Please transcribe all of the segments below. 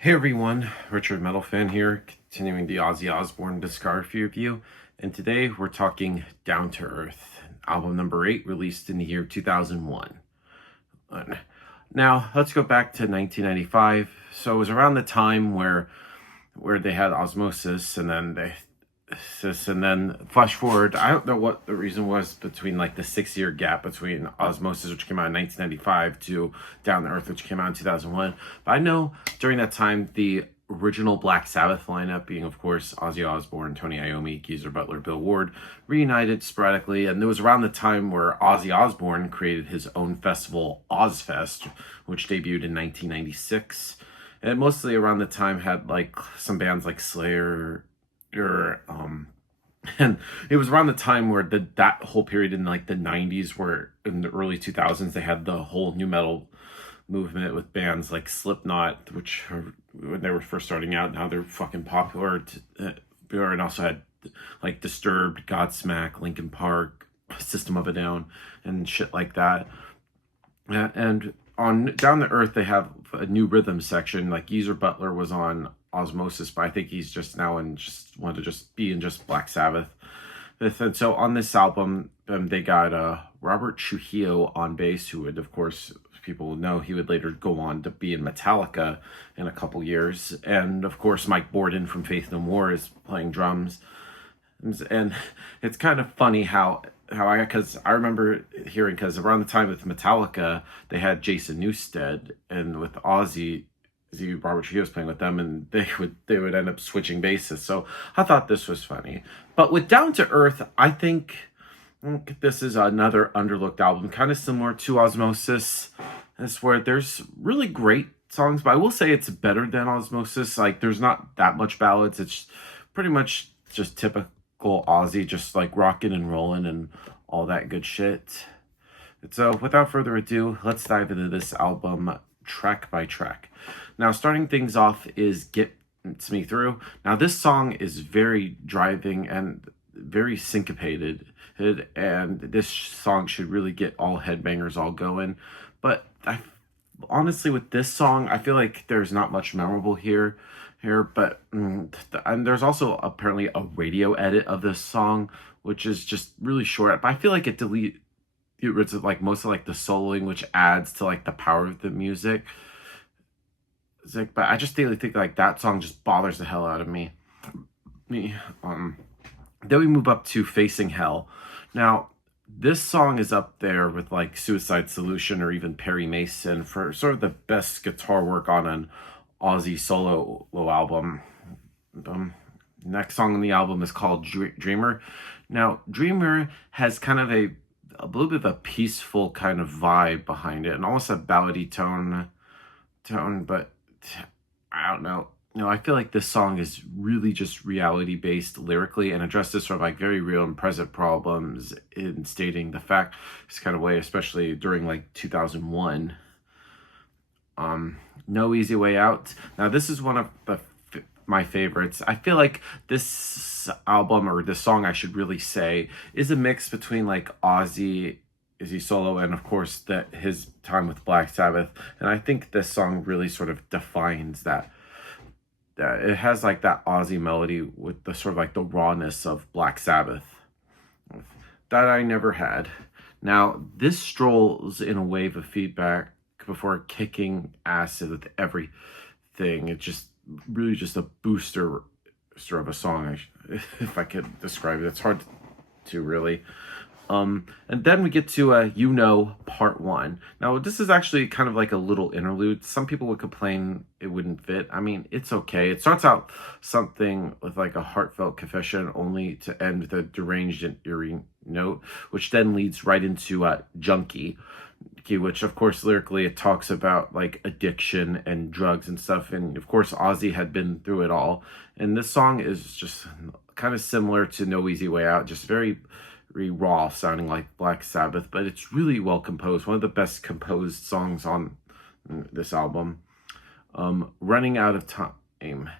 Hey everyone, Richard Metal Fan here, continuing the Ozzy Osbourne discography review, and today we're talking Down to Earth, album number 8, released in the year 2001. Now, let's go back to 1995. So it was around the time where they had Osmosis, and then flash forward. I don't know what the reason was between like the 6 year gap between Osmosis, which came out in 1995, to Down to Earth, which came out in 2001. But I know during that time the original Black Sabbath lineup, being of course Ozzy Osbourne, Tony Iommi, Geezer Butler, Bill Ward, reunited sporadically, and it was around the time where Ozzy Osbourne created his own festival, Ozfest, which debuted in 1996. And mostly around the time had like some bands like Slayer, or and it was around the time where that whole period in like the 90s, where in the early 2000s they had the whole new metal movement with bands like Slipknot, which when they were first starting out, now they're fucking popular, and also had like Disturbed, Godsmack, Linkin Park, System of a Down, and shit like that. And on Down to Earth, they have a new rhythm section. Like Geezer Butler was on Osmosis, but I think he's just now and just wanted to just be in just Black Sabbath. And so on this album, they got Robert Trujillo on bass, who would, of course, people will know, he would later go on to be in Metallica in a couple years. And of course, Mike Bordin from Faith No More is playing drums. And it's kind of funny because I remember hearing, because around the time with Metallica they had Jason Newsted, and with Ozzy, Robert Trujillo was playing with them, and they would end up switching bases. So I thought this was funny. But with Down to Earth, I think this is another underlooked album, kind of similar to Osmosis. It's where there's really great songs, but I will say it's better than Osmosis. Like, there's not that much ballads. It's pretty much just typical Ozzy, just like rocking and rolling and all that good shit. So without further ado, let's dive into this album track by track. Now, starting things off is Gets Me Through. Now, this song is very driving and very syncopated, and this song should really get all headbangers all going. But honestly, with this song, I feel like there's not much memorable here, but and there's also apparently a radio edit of this song, which is just really short. But I feel like it gets like most of like the soloing, which adds to like the power of the music. It's like, but I just really think like that song just bothers the hell out of me. Then we move up to Facing Hell. Now, this song is up there with like Suicide Solution or even Perry Mason for sort of the best guitar work on an Ozzy solo album. Next song on the album is called Dreamer. Now, Dreamer has kind of a little bit of a peaceful kind of vibe behind it, and almost a ballady tone, but I don't know. I feel like this song is really just reality-based lyrically, and addresses sort of like very real and present problems in stating the fact this kind of way, especially during like 2001. No Easy Way Out. Now, this is one of my favorites. I feel like this album, or this song I should really say, is a mix between like Ozzy solo and of course his time with Black Sabbath. And I think this song really sort of defines that. It has like that Ozzy melody with the sort of like the rawness of Black Sabbath that I never had. Now, this strolls in a wave of feedback before kicking acid with everything. It's just really just a booster sort of a song, if I could describe it. It's hard to really. And then we get to Part 1. Now, this is actually kind of like a little interlude. Some people would complain it wouldn't fit. I mean, it's okay. It starts out something with like a heartfelt confession, only to end with a deranged and eerie note, which then leads right into Junkie, which of course lyrically it talks about like addiction and drugs and stuff. And of course, Ozzy had been through it all. And this song is just kind of similar to No Easy Way Out, just very raw, sounding like Black Sabbath, but it's really well composed. One of the best composed songs on this album. Running Out of Time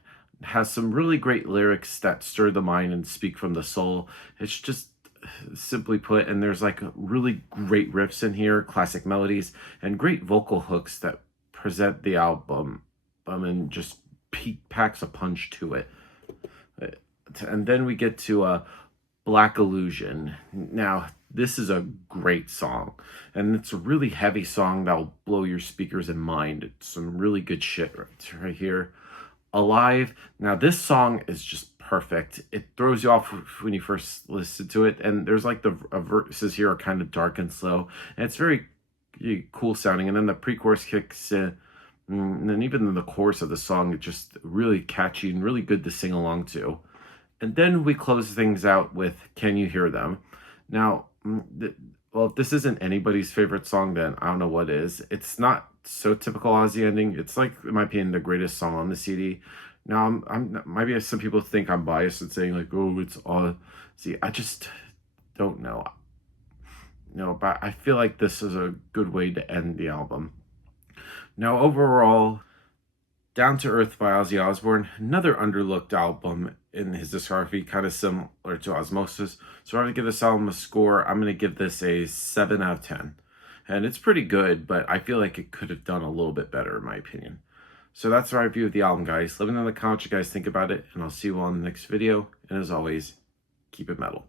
has some really great lyrics that stir the mind and speak from the soul. It's just simply put, and there's like really great riffs in here, classic melodies, and great vocal hooks that present the album in just packs a punch to it. And then we get to Black Illusion. Now, this is a great song, and it's a really heavy song that'll blow your speakers and mind. It's some really good shit right here. Alive. Now, this song is just perfect. It throws you off when you first listen to it, and there's like the verses here are kind of dark and slow, and it's very cool sounding, and then the pre-chorus kicks in, and then even the chorus of the song is just really catchy and really good to sing along to. And then we close things out with Can You Hear Them? Now, well, if this isn't anybody's favorite song, then I don't know what is. It's not so typical Ozzy ending. It's like, in my opinion, the greatest song on the CD. Now, I'm maybe some people think I'm biased in saying like, oh, it's Ozzy. I just don't know. No, but I feel like this is a good way to end the album. Now, overall, Down to Earth by Ozzy Osbourne, another underlooked album in his discography, kind of similar to Osmosis. So I'm going to give this album a score. I'm going to give this a 7 out of 10. And it's pretty good, but I feel like it could have done a little bit better, in my opinion. So that's my review of the album, guys. Let me know in the comments what you guys think about it, and I'll see you all in the next video. And as always, keep it metal.